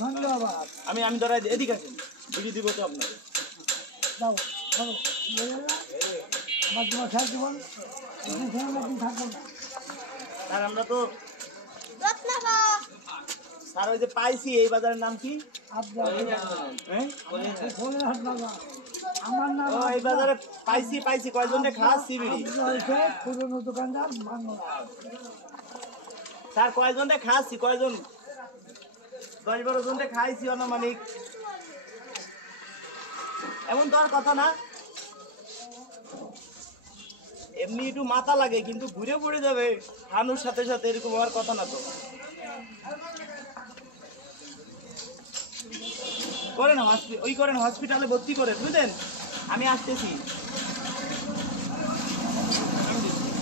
ধন্যবাদ। আমি ধরাই এদিকে আসেন, বিড়ি দিব তো আপনাকে। দাও আমার তোমার সাহায্য জীবন থাকবো না। স্যার আমরা তো স্যার ওই যে পাইছি এই বাজারের নাম কি? আমার নাম এই বাজারে পাইছি কয়জনে খাচ্ছি বিড়ি? পুরনো দোকানদার স্যার কয়জনে খাচ্ছি, কয়জন? 10-12 জনে খাইছি আনুমানিক। এমন তো আর কথা না, এমনি একটু মাথা লাগে কিন্তু ঘুরে পড়ে যাবে খানুর সাথে সাথে, এরকম হওয়ার কথা না তো। করেন হসপিটালে ভর্তি করেন, বুঝলেন? আমি আসতেছি।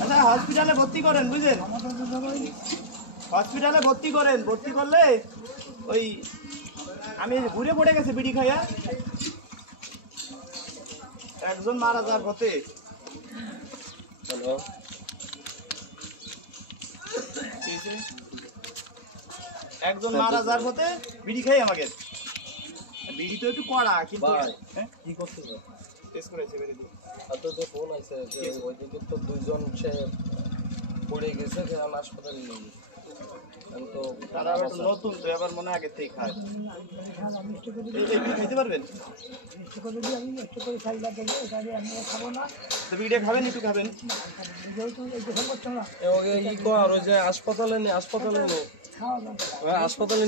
আচ্ছা হসপিটালে ভর্তি করেন, বুঝলেন? হসপিটালে ভর্তি করেন, ভর্তি করলে ওই আমি ঘুরে পড়ে গেছে বিড়ি খাইয়া, একজন মারা যাওয়ার পথে। হ্যালো, একজন মারা যাওয়ার পথে বিড়ি খাই আমাকে। বিড়ি তো একটু কড়া, কিন্তু কি করতেছে? টেস্ট করেছে বেরিয়ে দিয়ে। আপনাদের ফোন আছে যে ওইদিকে তো 2 জন সে পড়ে গেছে, যে হাসপাতালে নিয়ে গেছে। আমি তো তারা নতুন তো, এবার মনে আগে থেকে খায়। খাইতে পারবেন? খাবো না। তো বিড়িটা খাবেন, একটু খাবেন। ওই যে হাসপাতালে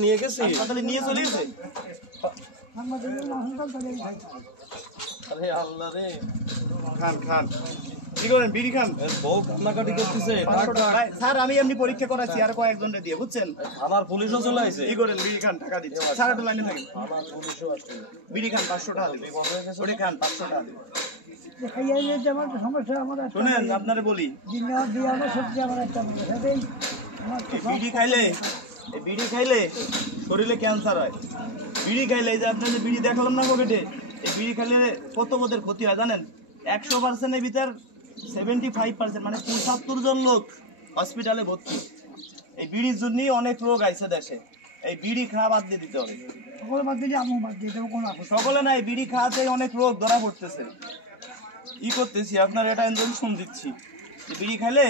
নিয়ে গেছি, হাসপাতালে নিয়ে চলে গেছে। আরে আল্লাহ রে, খান কি করেন? বিড়ি খান। বউ কান্নাকাটি করতেছে। স্যার আমি এমনি পরীক্ষা করাচ্ছি আর কয়েকজনে দিয়ে, বুঝছেন? আমার পুলিশও চলে আসছে। কি করেন? বিড়ি খান, টাকা দিচ্ছি। স্যার একটু লাইনে থাকেন। আমার পুলিশও আসছে। বিড়ি খান, 500 টাকা দিবেন। ওটা খান, 500 টাকা দিবেন। শুনেন আপনারে বলি, বিড়ি খাইলে শরীরে ক্যান্সার হয়। বিড়ি খাইলে, এই যে আপনার যে বিড়ি দেখালাম না পকেটে, এই বিড়ি খাইলে কত বোধের ক্ষতি হয় জানেন? 100%-এর ভিতর 75% মানে 75 জন লোক হসপিটালে ভর্তি। এই বিড়ির জন্যই অনেক রোগ আইছে দেশে। এই বিড়ি খাওয়া বাদ দিয়ে দিতে হবে। সকলে নাই, বিড়ি খাওয়াতেই অনেক রোগ ধরা পড়তেছে। ই করতেছি আপনার এটা ইনজেকশন দিচ্ছি, বিড়ি খাইলে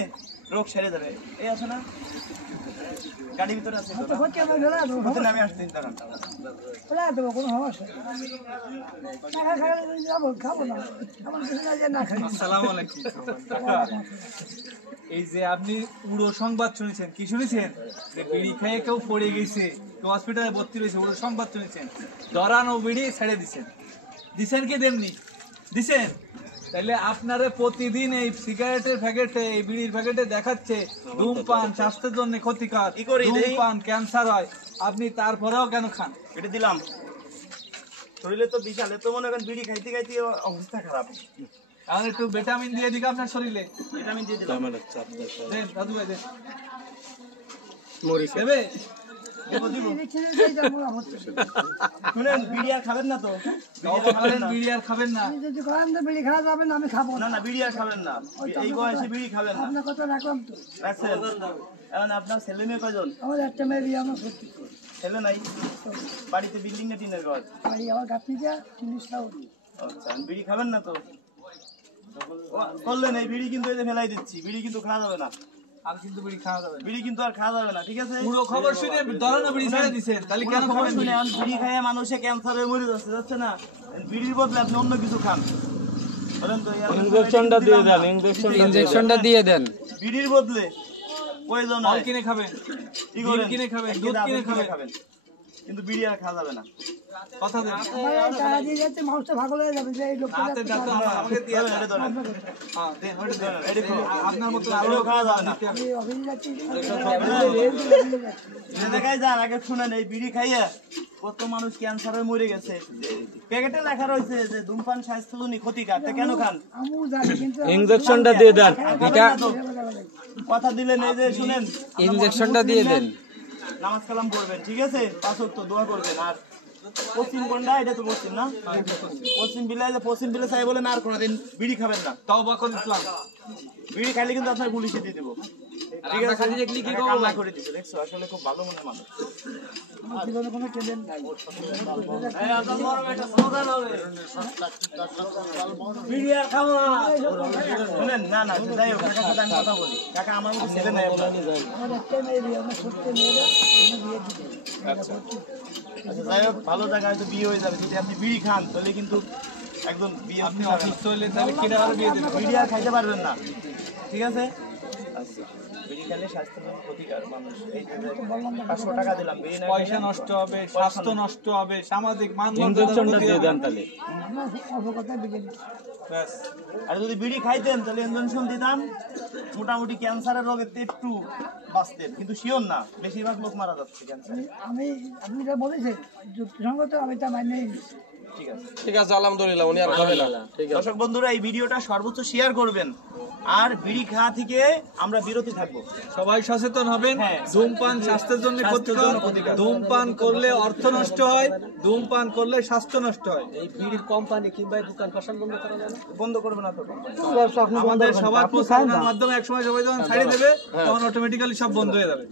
রোগ সেরে যাবে। এই আছে না, গাড়ির ভিতরে আছে, আমি আসতে দাঁড়ান। আসসালামু আলাইকুম। এই যে আপনি পুরো সংবাদ শুনেছেন, কি শুনেছেন? যে বিড়ি খেয়ে কেউ পড়ে গেছে, কেউ হসপিটালে ভর্তি রয়েছে, পুরো সংবাদ শুনেছেন। ধরানো বিড়ি ছেড়ে দিছেন কি দেননি? দিছেন। তাহলে আপনারা প্রতিদিন এই সিগারেটের প্যাকেটে, এই বিড়ির প্যাকেটে দেখাচ্ছে ধূমপান স্বাস্থ্যের জন্য ক্ষতিকর, ধূমপান ক্যান্সার হয়, আপনি তারপরেও কেন খান? এটা দিলাম শরীরে তো বিশাল, তো মনে করেন বিড়ি খাইতে খাইতে অবস্থা খারাপ। এখন একটু ভিটামিন দিয়ে দিকে আপনার শরীরে, ভিটামিন দিয়ে দিলাম। দেন দাদু ভাই দেন। মরিস দেবে? শুনেন, বিড়ি আর খাবেন না তো? বিড়ি আর খাবেন না? বিড়ি খাওয়া যাবে না, আমি খাবো না। বিড়ি আর খাবেন না, এই বয়সে বিড়ি খাবেন না। আপনার কথা রাখলাম তো। রাখছেন? এখন আপনার ছেলে মেয়ে কয়জন? আমার একটা মেয়ে বিয়ে, আমার সত্যি ছেলে নাই? বাড়িতে বিল্ডিং না টিনের ঘর? বাড়ি আমার গাছ নিচে 30টাও। আচ্ছা, বিড়ি খাবেন না তো? করলেন এই বিড়ি কিন্তু এই যে ফেলাই দিচ্ছি, বিড়ি কিন্তু খাওয়া যাবে না। আর কিন্তু বিড়ি খাওয়া যাবে না, বিড়ি কিন্তু আর খাওয়া যাবে না, ঠিক আছে? পুরো খবর শুনে ধরানো বিড়ি ছেড়ে দিছেন, তাহলে কেন খাবেন? শুনে বিড়ি খাইয়া মানুষে ক্যান্সারে মরে যাচ্ছে না? বিড়ির বদলে আপনি অন্য কিছু খান। ইনজেকশনটা দিয়ে দেন। বিড়ির বদলে প্রয়োজন ফল কিনে খাবেন, ডিম কিনে খাবেন, দুধ কিনে খাবেন, কিন্তু বিড়ি আর খাওয়া যাবে না। কথা দেন। মানুষটা ভাগল হয়ে যাবে যে এই লোকটা আমাকে দিয়ে আপনার মতো খাওয়া যাবে না। দেখাই যান, আগে শুনেন, এই বিড়ি খাইয়া কত মানুষ ক্যান্সারে মরে গেছে। প্যাকেটে লেখা রয়েছে যে ধূমপান স্বাস্থ্যের জন্য ক্ষতিকর, কেন খান? ইনজেকশনটা দিয়ে দেন। কথা দিলেন, এই যে শুনেন, ইনজেকশনটা দিয়ে দেন। নামাজ কালাম পড়বেন, ঠিক আছে? 5 ওয়াক্ত দোয়া করবেন। আর পশ্চিম কোনটা? এটা তো পশ্চিম না? পশ্চিম বিলে চাই বলে না আর কোনদিন বিড়ি খাবেন না। তাওবা করে ইসলাম। বিড়ি খাইলে কিন্তু আপনার পুলিশে দিয়ে দেবো। ঠিক আছে কান্না করে দিছে দেখছো আসলে খুব ভালো মনের মানুষ আমার জীবনে কোনো ট্যালেন্ট নাই শুনেন না না যাই হোক কাকার সাথে আমি কথা বলি কাকা আমার মতো ছেলে নাই আপনার আমার একটাই মেয়ে বিয়ে আমার ছোট্ট মেয়েরা আমি বিয়ে দিতে আচ্ছা যাই হোক ভালো জায়গায় হয়তো বিয়ে হয়ে যাবে যদি আপনি বিড়ি খান তাহলে কিন্তু একদম বিয়ে আপনি অসুস্থ হলে তাহলে কেটে আরো বিয়ে দেবেন বিড়ি আর খাইতে পারবেন না ঠিক আছে আচ্ছা বিড়ি খেলে স্বাস্থ্যের জন্য ক্ষতিকর মানুষ এই যে 500 টাকা দিলাম বিড়ি না পয়সা নষ্ট হবে স্বাস্থ্য নষ্ট হবে সামাজিক মান মর্যাদা দিয়ে দেন তাহলে আমার অল্প কথায় বিয়ে দিতে ব্যাস আর যদি বিড়ি খাইতেন তাহলে ইনজেকশন দিতাম মোটামুটি ক্যান্সারের রোগে একটু বাঁচতেন কিন্তু শিওর না বেশিরভাগ লোক মারা যাচ্ছে ক্যান্সার আমি আপনি যা বলেছেন যুক্তিসঙ্গত আমি তা মাইনে নিচ্ছি ঠিক আছে ঠিক আছে আলহামদুলিল্লাহ উনি আর খাবে না ঠিক আছে দর্শক বন্ধুরা এই ভিডিওটা সর্বোচ্চ শেয়ার করবেন আর বিড়ি খাওয়া থেকে আমরা বিরতি থাকবো সবাই সচেতন হবেন হ্যাঁ। ধূমপান স্বাস্থ্যের জন্য ক্ষতিকর ধূমপান করলে অর্থ নষ্ট হয় ধূমপান করলে স্বাস্থ্য নষ্ট হয় এই বিড়ির কোম্পানি কিংবা দোকান পাশান বন্ধ করা যাবে বন্ধ করবে না তো ব্যবসা আপনি বন্ধ আমাদের করবেন। সবার আপনি খান না। প্রচারণার মাধ্যমে একসময় সবাই যখন ছাড়িয়ে দেবে তখন অটোমেটিক্যালি সব বন্ধ হয়ে যাবে